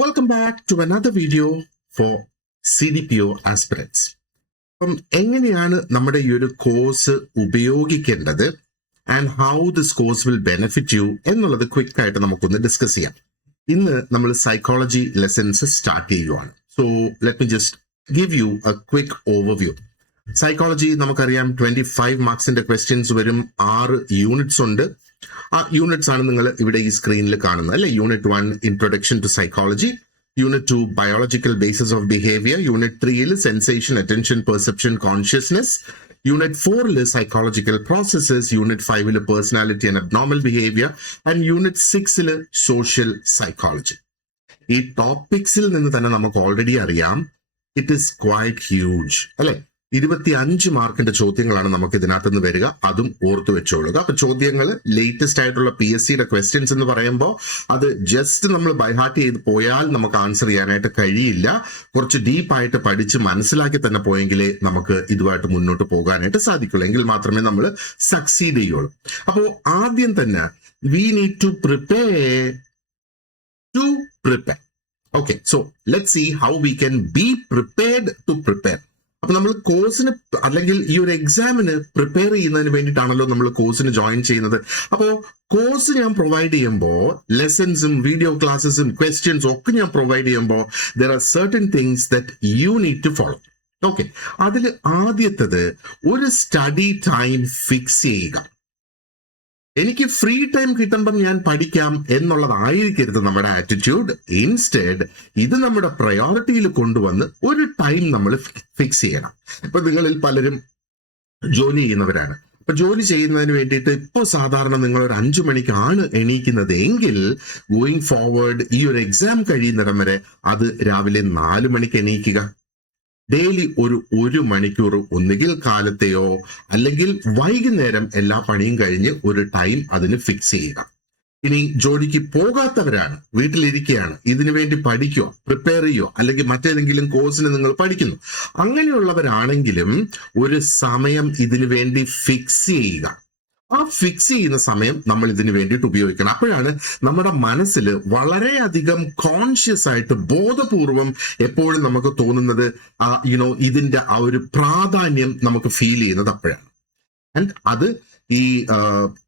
Welcome back to another video for CDPO aspirants. അപ്പം എങ്ങനെയാണ് നമ്മുടെ ഈ ഒരു കോഴ്സ് ഉപയോഗിക്കേണ്ടത് and how this course will benefit U എന്നുള്ളത് ക്വിക്ക് ആയിട്ട് നമുക്കൊന്ന് ഡിസ്കസ് ചെയ്യാം. ഇന്ന് നമ്മൾ സൈക്കോളജി ലെസൺസ് സ്റ്റാർട്ട് ചെയ്യുവാണ്. So let me just give you A quick overview. Psychology നമുക്കറിയാം 25 മാർക്സിന്റെ ക്വസ്റ്റ്യൻസ് വരും. 6 യൂണിറ്റ്സ് ഉണ്ട്. ആ യൂണിറ്റ്സ് ആണ് നിങ്ങൾ ഇവിടെ ഈ സ്ക്രീനിൽ കാണുന്നത് അല്ലെ. Unit 1 introduction to psychology, unit 2 biological basis of behaviour, unit 3 sensation, attention, perception, consciousness, unit 4 psychological processes, unit 5 personality and abnormal behaviour and unit 6 social psychology. ഈ ടോപ്പിക്സിൽ നിന്ന് തന്നെ നമുക്ക് ഓൾറെഡി അറിയാം ഇറ്റ് ഈസ് ക്വൈറ്റ് ഹ്യൂജ് അല്ലെ. 25 മാർക്കിന്റെ ചോദ്യങ്ങളാണ് നമുക്ക് ഇതിനകത്ത് നിന്ന് വരിക. അതും ഓർത്തു വെച്ചോളുക. അപ്പൊ ചോദ്യങ്ങൾ ലേറ്റസ്റ്റ് ആയിട്ടുള്ള PSCയുടെ ക്വസ്റ്റ്യൻസ് എന്ന് പറയുമ്പോൾ അത് ജസ്റ്റ് നമ്മൾ ബൈഹാർട്ട് ചെയ്ത് പോയാൽ നമുക്ക് ആൻസർ ചെയ്യാനായിട്ട് കഴിയില്ല. കുറച്ച് ഡീപ്പായിട്ട് പഠിച്ച് മനസ്സിലാക്കി തന്നെ പോയെങ്കിലേ നമുക്ക് ഇതുമായിട്ട് മുന്നോട്ട് പോകാനായിട്ട് സാധിക്കുള്ളൂ. എങ്കിൽ മാത്രമേ നമ്മൾ സക്സീഡ് ചെയ്യുള്ളൂ. അപ്പോൾ ആദ്യം തന്നെ we need to prepare. Okay, so let's see how we can be prepared to prepare. അപ്പൊ നമ്മൾ കോഴ്സിന് അല്ലെങ്കിൽ ഈ ഒരു എക്സാമിന് പ്രിപ്പയർ ചെയ്യുന്നതിന് വേണ്ടിയിട്ടാണല്ലോ നമ്മൾ കോഴ്സിന് ജോയിൻ ചെയ്യുന്നത്. അപ്പോൾ കോഴ്സ് ഞാൻ പ്രൊവൈഡ് ചെയ്യുമ്പോൾ ലെസൺസും വീഡിയോ ക്ലാസ്സസും ക്വസ്റ്റ്യൻസും ഒക്കെ ഞാൻ പ്രൊവൈഡ് ചെയ്യുമ്പോൾ there are certain things that you need to follow. Okay, അതിൽ ആദ്യത്തത് ഒരു സ്റ്റഡി ടൈം ഫിക്സ് ചെയ്യുക. എനിക്ക് ഫ്രീ ടൈം കിട്ടുമ്പം ഞാൻ പഠിക്കാം എന്നുള്ളതായിരിക്കരുത് നമ്മുടെ ആറ്റിറ്റ്യൂഡ്. ഇൻസ്റ്റെഡ് ഇത് നമ്മുടെ പ്രയോറിറ്റിയിൽ കൊണ്ടുവന്ന് ഒരു ടൈം നമ്മൾ ഫിക്സ് ചെയ്യണം. ഇപ്പൊ നിങ്ങളിൽ പലരും ജോലി ചെയ്യുന്നവരാണ്. അപ്പൊ ജോലി ചെയ്യുന്നതിന് വേണ്ടിയിട്ട് ഇപ്പോൾ സാധാരണ നിങ്ങൾ ഒരു 5 മണിക്കാണ് എണീക്കുന്നത് എങ്കിൽ ഗോയിങ് ഫോർവേഡ് ഈ ഒരു എക്സാം കഴിയുന്നിടം വരെ അത് രാവിലെ 4 മണിക്ക് എണീക്കുക. ഡെയിലി ഒരു മണിക്കൂർ ഒന്നുകിൽ കാലത്തെയോ അല്ലെങ്കിൽ വൈകുന്നേരം എല്ലാ പണിയും കഴിഞ്ഞ് ഒരു ടൈം അതിന് ഫിക്സ് ചെയ്യുക. ഇനി ജോലിക്ക് പോകാത്തവരാണ്, വീട്ടിലിരിക്കുകയാണ്, ഇതിനു വേണ്ടി പഠിക്കോ, പ്രിപ്പയർ ചെയ്യോ, അല്ലെങ്കിൽ മറ്റേതെങ്കിലും കോഴ്സിന് നിങ്ങൾ പഠിക്കുന്നു, അങ്ങനെയുള്ളവരാണെങ്കിലും ഒരു സമയം ഇതിനു വേണ്ടി ഫിക്സ് ചെയ്യുക. ആ ഫിക്സ് ചെയ്യുന്ന സമയം നമ്മൾ ഇതിന് വേണ്ടിയിട്ട് ഉപയോഗിക്കണം. അപ്പോഴാണ് നമ്മുടെ മനസ്സിൽ വളരെയധികം കോൺഷ്യസ് ആയിട്ട് ബോധപൂർവം എപ്പോഴും നമുക്ക് തോന്നുന്നത് ഇതിന്റെ ആ ഒരു പ്രാധാന്യം നമുക്ക് ഫീൽ ചെയ്യുന്നത് അപ്പോഴാണ്. ആൻഡ് അത് ഈ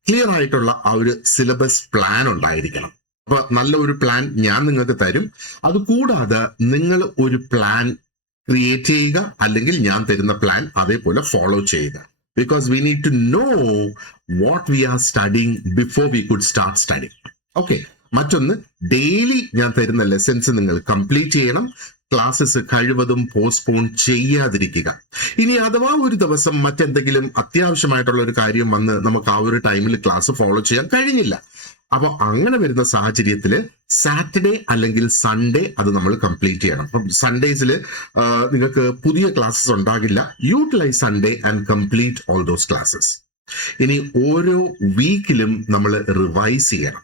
ക്ലിയർ ആയിട്ടുള്ള ആ ഒരു സിലബസ് പ്ലാൻ ഉണ്ടായിരിക്കണം. അപ്പൊ നല്ല ഒരു പ്ലാൻ ഞാൻ നിങ്ങൾക്ക് തരും. അതുകൂടാതെ നിങ്ങൾ ഒരു പ്ലാൻ ക്രിയേറ്റ് ചെയ്യുക, അല്ലെങ്കിൽ ഞാൻ തരുന്ന പ്ലാൻ അതേപോലെ ഫോളോ ചെയ്യുക. Because we need to know what we are studying before we could start studying. Okay. മറ്റൊന്ന്, ഡെയിലി ഞാൻ തരുന്ന ലെസൺസ് നിങ്ങൾ കംപ്ലീറ്റ് ചെയ്യണം. ക്ലാസ്സസ് കഴിവതും പോസ്റ്റ്പോൺ ചെയ്യാതിരിക്കുക. ഇനി അഥവാ ഒരു ദിവസം മറ്റെന്തെങ്കിലും അത്യാവശ്യമായിട്ടുള്ള ഒരു കാര്യം വന്ന് നമുക്ക് ആ ഒരു ടൈമിൽ ക്ലാസ് ഫോളോ ചെയ്യാൻ കഴിഞ്ഞില്ല. അപ്പൊ അങ്ങനെ വരുന്ന സാഹചര്യത്തിൽ സാറ്റർഡേ അല്ലെങ്കിൽ സൺഡേ അത് നമ്മൾ കംപ്ലീറ്റ് ചെയ്യണം. അപ്പം സൺഡേസിൽ നിങ്ങൾക്ക് പുതിയ ക്ലാസ്സസ് ഉണ്ടാകില്ല. Utilise Sunday and complete all those classes. ഇനി ഓരോ വീക്കിലും നമ്മൾ റിവൈസ് ചെയ്യണം.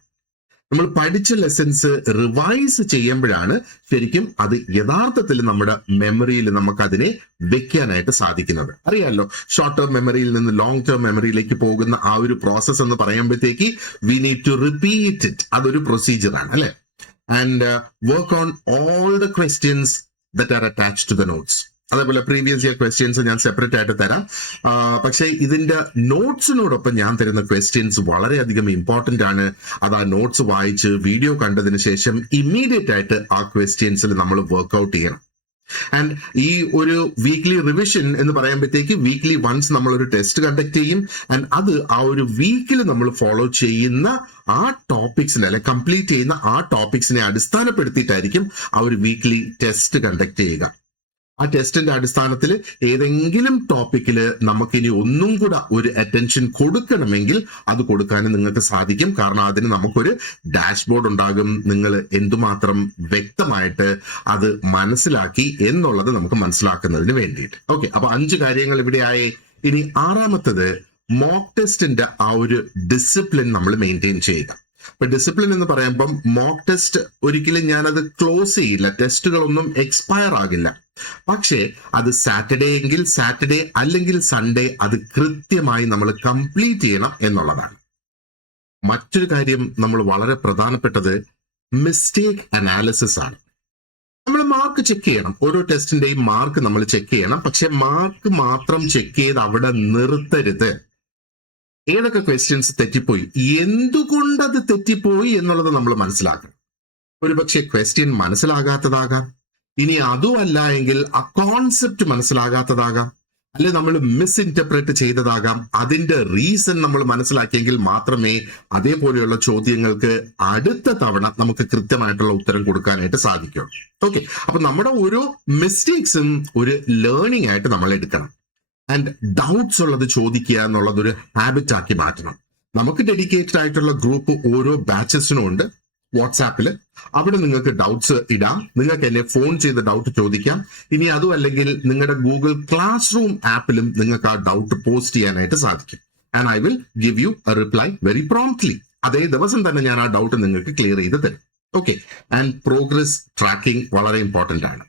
നമ്മൾ പഠിച്ച ലെസൺസ് റിവൈസ് ചെയ്യുമ്പോഴാണ് ശരിക്കും അത് യഥാർത്ഥത്തിൽ നമ്മുടെ മെമ്മറിയിൽ നമുക്ക് അതിനെ വെക്കാനായിട്ട് സാധിക്കുന്നത്. അറിയാമല്ലോ, ഷോർട്ട് ടേം മെമ്മറിയിൽ നിന്ന് ലോങ് ടേം മെമ്മറിയിലേക്ക് പോകുന്ന ആ ഒരു പ്രോസസ് എന്ന് പറയുമ്പോഴത്തേക്ക് we need to repeat it. അതൊരു പ്രൊസീജിയറാണ് അല്ലെ. And work on all the questions that are attached to the notes. അതേപോലെ പ്രീവിയസ് ഇയർ ക്വസ്റ്റ്യൻസ് ഞാൻ സെപ്പറേറ്റ് ആയിട്ട് തരാം. പക്ഷേ ഇതിന്റെ നോട്ട്സിനോടൊപ്പം ഞാൻ തരുന്ന ക്വസ്റ്റ്യൻസ് വളരെയധികം ഇമ്പോർട്ടന്റ് ആണ്. അത് ആ നോട്ട്സ് വായിച്ച് വീഡിയോ കണ്ടതിന് ശേഷം ഇമ്മീഡിയറ്റ് ആയിട്ട് ആ ക്വസ്റ്റ്യൻസിൽ നമ്മൾ വർക്ക്ഔട്ട് ചെയ്യണം. ആൻഡ് ഈ ഒരു വീക്ക്ലി റിവിഷൻ എന്ന് പറയുമ്പോഴത്തേക്ക് വീക്ക്ലി വൺസ് നമ്മൾ ഒരു ടെസ്റ്റ് കണ്ടക്ട് ചെയ്യും. ആൻഡ് അത് ആ ഒരു വീക്കിൽ നമ്മൾ ഫോളോ ചെയ്യുന്ന ആ ടോപ്പിക്സിനെ അല്ലെ കംപ്ലീറ്റ് ചെയ്യുന്ന ആ ടോപ്പിക്സിനെ അടിസ്ഥാനപ്പെടുത്തിയിട്ടായിരിക്കും ആ ഒരു വീക്ക്ലി ടെസ്റ്റ് കണ്ടക്ട് ചെയ്യുക. ആ ടെസ്റ്റിന്റെ അടിസ്ഥാനത്തിൽ ഏതെങ്കിലും ടോപ്പിക്കിൽ നമുക്കിനി ഒന്നും കൂടെ ഒരു അറ്റൻഷൻ കൊടുക്കണമെങ്കിൽ അത് കൊടുക്കാനും നിങ്ങൾക്ക് സാധിക്കും. കാരണം അതിന് നമുക്കൊരു ഡാഷ്ബോർഡ് ഉണ്ടാകും. നിങ്ങൾ എന്തുമാത്രം വ്യക്തമായിട്ട് അത് മനസ്സിലാക്കി എന്നുള്ളത് നമുക്ക് മനസ്സിലാക്കുന്നതിന് വേണ്ടിയിട്ട്. ഓക്കെ, അപ്പൊ 5 കാര്യങ്ങൾ ഇവിടെയായി. ഇനി 6ാമത്തത് മോക്ക് ടെസ്റ്റിന്റെ ആ ഒരു ഡിസിപ്ലിൻ നമ്മൾ മെയിൻറ്റെയിൻ ചെയ്യുക. ഇപ്പൊ ഡിസിപ്ലിൻ എന്ന് പറയുമ്പം മോക്ക് ടെസ്റ്റ് ഒരിക്കലും ഞാനത് ക്ലോസ് ചെയ്യില്ല. ടെസ്റ്റുകളൊന്നും എക്സ്പയർ ആകില്ല. പക്ഷേ അത് സാറ്റർഡേ എങ്കിൽ സാറ്റർഡേ അല്ലെങ്കിൽ സൺഡേ അത് കൃത്യമായി നമ്മൾ കംപ്ലീറ്റ് ചെയ്യണം എന്നുള്ളതാണ്. മറ്റൊരു കാര്യം നമ്മൾ വളരെ പ്രധാനപ്പെട്ടത് മിസ്റ്റേക്ക് അനാലിസിസ് ആണ്. മാർക്ക് ചെക്ക് ചെയ്യണം. ഓരോ ടെസ്റ്റിന്റെയും മാർക്ക് നമ്മൾ ചെക്ക് ചെയ്യണം. പക്ഷെ മാർക്ക് മാത്രം ചെക്ക് ചെയ്ത് അവിടെ നിർത്തരുത്. ഏതൊക്കെ ക്വസ്റ്റ്യൻസ് തെറ്റിപ്പോയി, എന്തുകൊണ്ടത് തെറ്റിപ്പോയി എന്നുള്ളത് നമ്മൾ മനസ്സിലാക്കണം. ഒരുപക്ഷെ ക്വസ്റ്റ്യൻ മനസ്സിലാകാത്തതാകാം, ഇനി അതുമല്ല എങ്കിൽ ആ കോൺസെപ്റ്റ് മനസ്സിലാകാത്തതാകാം, അല്ലെ നമ്മൾ മിസ്ഇന്റർപ്രറ്റ് ചെയ്തതാകാം. അതിന്റെ റീസൺ നമ്മൾ മനസ്സിലാക്കിയെങ്കിൽ മാത്രമേ അതേപോലെയുള്ള ചോദ്യങ്ങൾക്ക് അടുത്ത തവണ നമുക്ക് കൃത്യമായിട്ടുള്ള ഉത്തരം കൊടുക്കാനായിട്ട് സാധിക്കുള്ളൂ. ഓക്കെ, അപ്പൊ നമ്മുടെ ഓരോ മിസ്റ്റേക്സും ഒരു ലേണിംഗ് ആയിട്ട് നമ്മൾ എടുക്കണം. ആൻഡ് ഡൗട്ട്സ് ഉള്ളത് ചോദിക്കുക എന്നുള്ളത് ഒരു ഹാബിറ്റ് ആക്കി മാറ്റണം. നമുക്ക് ഡെഡിക്കേറ്റഡ് ആയിട്ടുള്ള ഗ്രൂപ്പ് ഓരോ ബാച്ചസിനും ഉണ്ട് വാട്സാപ്പിൽ. അവിടെ നിങ്ങൾക്ക് ഡൗട്ട്സ് ഇടാം. നിങ്ങൾക്ക് എന്നെ ഫോൺ ചെയ്ത് ഡൗട്ട് ചോദിക്കാം. ഇനി അതും അല്ലെങ്കിൽ നിങ്ങളുടെ ഗൂഗിൾ ക്ലാസ് റൂം ആപ്പിലും നിങ്ങൾക്ക് ആ ഡൗട്ട് പോസ്റ്റ് ചെയ്യാനായിട്ട് സാധിക്കും. And I will give you A reply very promptly. അതേ ദിവസം തന്നെ ഞാൻ ആ ഡൗട്ട് നിങ്ങൾക്ക് ക്ലിയർ ചെയ്ത് തരും. ഓക്കെ, ആൻഡ് പ്രോഗ്രസ് ട്രാക്കിംഗ് വളരെ ഇമ്പോർട്ടന്റ് ആണ്.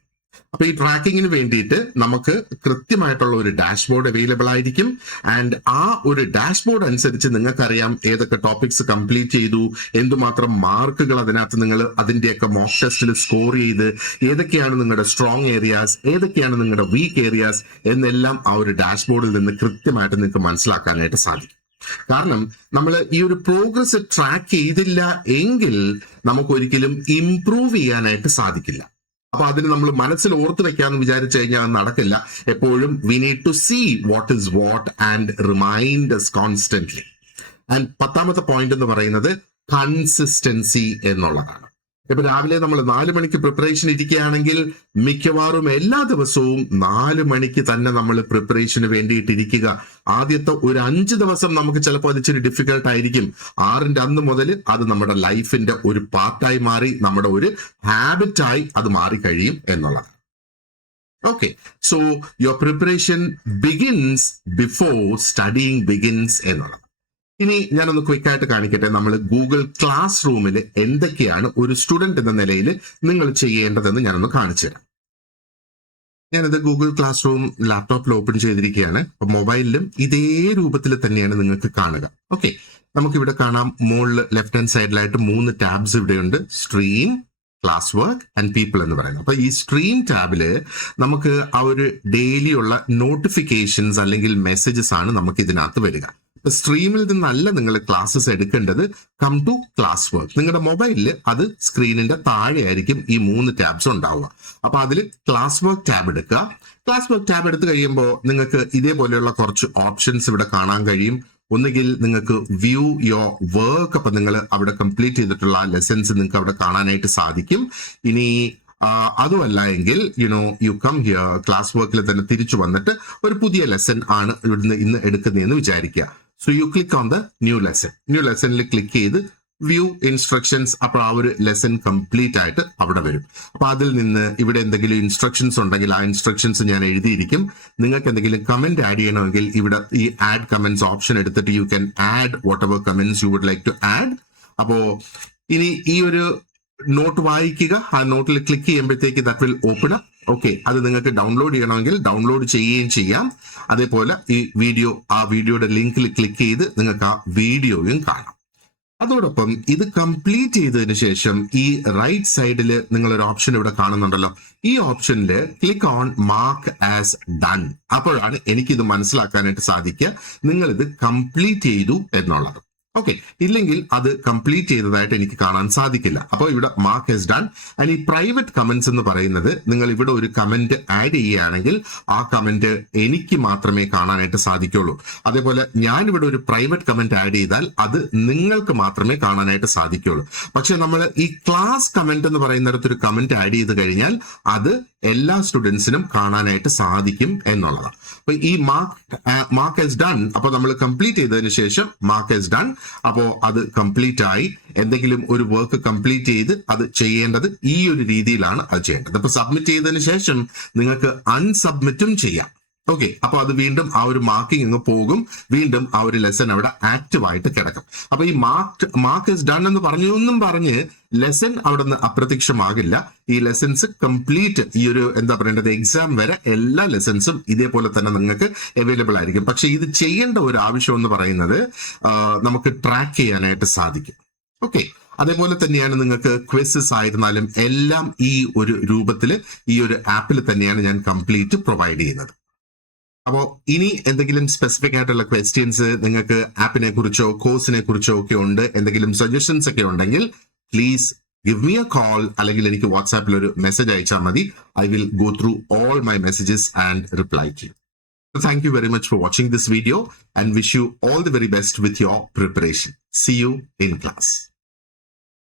അപ്പൊ ഈ ട്രാക്കിങ്ങിന് വേണ്ടിയിട്ട് നമുക്ക് കൃത്യമായിട്ടുള്ള ഒരു ഡാഷ്ബോർഡ് അവൈലബിൾ ആയിരിക്കും. ആൻഡ് ആ ഒരു ഡാഷ്ബോർഡ് അനുസരിച്ച് നിങ്ങൾക്കറിയാം ഏതൊക്കെ ടോപ്പിക്സ് കംപ്ലീറ്റ് ചെയ്തു, എന്തുമാത്രം മാർക്കുകൾ അതിനകത്ത് നിങ്ങൾ അതിന്റെയൊക്കെ മോക്ക് ടെസ്റ്റിൽ സ്കോർ ചെയ്ത്, ഏതൊക്കെയാണ് നിങ്ങളുടെ സ്ട്രോങ് ഏരിയാസ്, ഏതൊക്കെയാണ് നിങ്ങളുടെ വീക്ക് ഏരിയാസ് എന്നെല്ലാം ആ ഒരു ഡാഷ്ബോർഡിൽ നിന്ന് കൃത്യമായിട്ട് നിങ്ങൾക്ക് മനസ്സിലാക്കാനായിട്ട് സാധിക്കും. കാരണം നമ്മൾ ഈ ഒരു പ്രോഗ്രസ് ട്രാക്ക് ചെയ്തില്ല എങ്കിൽ നമുക്ക് ഒരിക്കലും ഇംപ്രൂവ് ചെയ്യാനായിട്ട് സാധിക്കില്ല. അപ്പൊ അതിന് നമ്മൾ മനസ്സിൽ ഓർത്ത് വെക്കാന്ന് വിചാരിച്ചു കഴിഞ്ഞാൽ നടക്കില്ല. എപ്പോഴും we need to see what is what and remind us constantly. And 10ാമത്തെ പോയിന്റ് എന്ന് പറയുന്നത് കൺസിസ്റ്റൻസി എന്നുള്ളതാണ്. ഇപ്പൊ രാവിലെ നമ്മൾ 4 മണിക്ക് പ്രിപ്പറേഷൻ ഇരിക്കുകയാണെങ്കിൽ മിക്കവാറും എല്ലാ ദിവസവും 4 മണിക്ക് തന്നെ നമ്മൾ പ്രിപ്പറേഷന് വേണ്ടിയിട്ടിരിക്കുക. ആദ്യത്തെ ഒരു 5 ദിവസം നമുക്ക് ചിലപ്പോൾ അത് ഇച്ചിരി ഡിഫിക്കൽട്ട് ആയിരിക്കും. 6ന്റെ അന്ന് മുതൽ അത് നമ്മുടെ ലൈഫിന്റെ ഒരു പാർട്ടായി മാറി നമ്മുടെ ഒരു ഹാബിറ്റായി അത് മാറിക്കഴിയും എന്നുള്ളതാണ്. Okay, so your preparation begins before studying begins എന്നുള്ളത്. ഇനി ഞാനൊന്ന് ക്വിക്കായിട്ട് കാണിക്കട്ടെ, നമ്മൾ ഗൂഗിൾ ക്ലാസ് റൂമിൽ എന്തൊക്കെയാണ് ഒരു സ്റ്റുഡന്റ് എന്ന നിലയിൽ നിങ്ങൾ ചെയ്യേണ്ടതെന്ന് ഞാനൊന്ന് കാണിച്ചു തരാം. ഞാനത് ഗൂഗിൾ ക്ലാസ് റൂം ലാപ്ടോപ്പിൽ ഓപ്പൺ ചെയ്തിരിക്കുകയാണ്. അപ്പൊ മൊബൈലിലും ഇതേ രൂപത്തിൽ തന്നെയാണ് നിങ്ങൾക്ക് കാണുക. ഓക്കെ, നമുക്കിവിടെ കാണാം മുകളിൽ ലെഫ്റ്റ് ഹാൻഡ് സൈഡിലായിട്ട് 3 ടാബ്സ് ഇവിടെയുണ്ട്. Stream, class work and people എന്ന് പറയുന്നത്. അപ്പൊ ഈ സ്ട്രീം ടാബില് നമുക്ക് ആ ഒരു ഡെയിലി ഉള്ള നോട്ടിഫിക്കേഷൻസ് അല്ലെങ്കിൽ മെസ്സേജസ് ആണ് നമുക്ക് ഇതിനകത്ത് വരിക. ഇപ്പൊ സ്ട്രീമിൽ നിന്നല്ല നിങ്ങൾ ക്ലാസ്സസ് എടുക്കേണ്ടത്. Come to class work. നിങ്ങളുടെ മൊബൈലിൽ അത് സ്ക്രീനിന്റെ താഴെ ആയിരിക്കും ഈ 3 ടാബ്സ് ഉണ്ടാവുക. അപ്പൊ അതിൽ ക്ലാസ് വർക്ക് ടാബ് എടുക്കുക. ക്ലാസ് വർക്ക് ടാബ് എടുത്തു കഴിയുമ്പോൾ നിങ്ങൾക്ക് ഇതേപോലെയുള്ള കുറച്ച് ഓപ്ഷൻസ് ഇവിടെ കാണാൻ കഴിയും. ഒന്നുകിൽ നിങ്ങൾക്ക് വ്യൂ യുവർ വർക്ക്, അപ്പൊ നിങ്ങൾ അവിടെ കംപ്ലീറ്റ് ചെയ്തിട്ടുള്ള ലെസൺസ് നിങ്ങൾക്ക് അവിടെ കാണാനായിട്ട് സാധിക്കും. ഇനി അതുമല്ല എങ്കിൽ യു കം ഹിയർ, ക്ലാസ് വർക്കിൽ തന്നെ തിരിച്ചു വന്നിട്ട് ഒരു പുതിയ ലെസൺ ആണ് ഇവിടുന്ന് ഇന്ന് എടുക്കുന്നതെന്ന് വിചാരിക്കുക. So you click on the new lesson. New ലെസണിൽ ക്ലിക്ക് ചെയ്ത് വ്യൂ ഇൻസ്ട്രക്ഷൻസ്, അപ്പോൾ ആ ഒരു ലെസൺ കംപ്ലീറ്റ് ആയിട്ട് അവിടെ വരും. അപ്പൊ അതിൽ നിന്ന് ഇവിടെ എന്തെങ്കിലും ഇൻസ്ട്രക്ഷൻസ് ഉണ്ടെങ്കിൽ ആ ഇൻസ്ട്രക്ഷൻസ് ഞാൻ എഴുതിയിരിക്കും. നിങ്ങൾക്ക് എന്തെങ്കിലും കമന്റ് ആഡ് ചെയ്യണമെങ്കിൽ ഇവിടെ ഈ ആഡ് കമന്റ്സ് ഓപ്ഷൻ എടുത്തിട്ട് you can add whatever comments you would like to add. അപ്പോ ഇനി ഈ ഒരു നോട്ട് വായിക്കുക. ആ നോട്ടിൽ ക്ലിക്ക് ചെയ്യുമ്പോഴത്തേക്ക് that will open up. Okay, അത് നിങ്ങൾക്ക് ഡൗൺലോഡ് ചെയ്യണമെങ്കിൽ ഡൗൺലോഡ് ചെയ്യുകയും ചെയ്യാം. അതേപോലെ ഈ വീഡിയോയുടെ ലിങ്കിൽ ക്ലിക്ക് ചെയ്ത് നിങ്ങൾക്ക് ആ വീഡിയോയും കാണാം. അതോടൊപ്പം ഇത് കംപ്ലീറ്റ് ചെയ്തതിനു ശേഷം ഈ റൈറ്റ് സൈഡിൽ നിങ്ങൾ ഒരു ഓപ്ഷൻ ഇവിടെ കാണുന്നുണ്ടല്ലോ. ഈ ഓപ്ഷനിൽ click on mark as done. അപ്പോഴാണ് എനിക്കിത് മനസ്സിലാക്കാനായിട്ട് സാധിക്കുക നിങ്ങൾ ഇത് കംപ്ലീറ്റ് ചെയ്തു എന്നുള്ളത്. ഓക്കെ, ഇല്ലെങ്കിൽ അത് കംപ്ലീറ്റ് ചെയ്തതായിട്ട് എനിക്ക് കാണാൻ സാധിക്കില്ല. അപ്പോൾ ഇവിടെ മാർക്ക് ഹസ് ഡൺ. ആൻഡ് ഈ പ്രൈവറ്റ് കമന്റ്സ് എന്ന് പറയുന്നത് നിങ്ങൾ ഇവിടെ ഒരു കമന്റ് ആഡ് ചെയ്യുകയാണെങ്കിൽ ആ കമന്റ് എനിക്ക് മാത്രമേ കാണാനായിട്ട് സാധിക്കുള്ളൂ. അതേപോലെ ഞാൻ ഇവിടെ ഒരു പ്രൈവറ്റ് കമന്റ് ആഡ് ചെയ്താൽ അത് നിങ്ങൾക്ക് മാത്രമേ കാണാനായിട്ട് സാധിക്കുള്ളൂ. പക്ഷെ നമ്മൾ ഈ ക്ലാസ് കമന്റ് എന്ന് പറയുന്നിടത്ത് ഒരു കമന്റ് ആഡ് ചെയ്ത് കഴിഞ്ഞാൽ അത് എല്ലാ സ്റ്റുഡൻസിനും കാണാനായിട്ട് സാധിക്കും എന്നുള്ളതാണ്. അപ്പൊ ഈ മാർക്ക് ഹസ് ഡൺ, അപ്പൊ നമ്മൾ കംപ്ലീറ്റ് ചെയ്തതിനു ശേഷം മാർക്ക് ഹസ് ഡൺ, അപ്പോ അത് കംപ്ലീറ്റ് ആയി. എന്തെങ്കിലും ഒരു വർക്ക് കംപ്ലീറ്റ് ചെയ്ത് അത് ചെയ്യേണ്ടത് ഈ ഒരു രീതിയിലാണ് അത് ചെയ്യേണ്ടത്. അപ്പൊ സബ്മിറ്റ് ചെയ്തതിനു ശേഷം നിങ്ങൾക്ക് അൺസബ്മിറ്റും ചെയ്യാം. ഓക്കെ, അപ്പൊ അത് വീണ്ടും ആ ഒരു മാർക്കിംഗ് അങ്ങ് പോകും. വീണ്ടും ആ ഒരു ലെസൺ അവിടെ ആക്റ്റീവ് ആയിട്ട് കിടക്കും. അപ്പൊ ഈ മാർക്ക് ഇസ് ഡൺ എന്ന് പറഞ്ഞ് ലെസൺ അവിടെ നിന്ന് അപ്രത്യക്ഷമാകില്ല. ഈ ലെസൺസ് കംപ്ലീറ്റ് ഈ ഒരു എന്താ പറയേണ്ടത് എക്സാം വരെ എല്ലാ ലെസൺസും ഇതേപോലെ തന്നെ നിങ്ങൾക്ക് അവൈലബിൾ ആയിരിക്കും. പക്ഷെ ഇത് ചെയ്യേണ്ട ഒരു ആവശ്യം എന്ന് പറയുന്നത് നമുക്ക് ട്രാക്ക് ചെയ്യാനായിട്ട് സാധിക്കും. ഓക്കെ, അതേപോലെ തന്നെയാണ് നിങ്ങൾക്ക് ക്വിസസ് ആയിരുന്നാലും എല്ലാം ഈ ഒരു രൂപത്തിൽ ഈ ഒരു ആപ്പിൽ തന്നെയാണ് ഞാൻ കംപ്ലീറ്റ് പ്രൊവൈഡ് ചെയ്യുന്നത്. അപ്പോൾ ഇനി എന്തെങ്കിലും സ്പെസിഫിക് ആയിട്ടുള്ള ക്വസ്റ്റ്യൻസ് നിങ്ങൾക്ക് ആപ്പിനെ കുറിച്ചോ കോഴ്സിനെ കുറിച്ചോ ഒക്കെ ഉണ്ട്, എന്തെങ്കിലും സജഷൻസ് ഒക്കെ ഉണ്ടെങ്കിൽ please give me a call അല്ലെങ്കിൽ എനിക്ക് വാട്സാപ്പിൽ ഒരു മെസ്സേജ് അയച്ചാൽ മതി. I will go through all my messages and reply to you. So thank you very much for watching this video and wish you all the very best with your preparation. See you in class.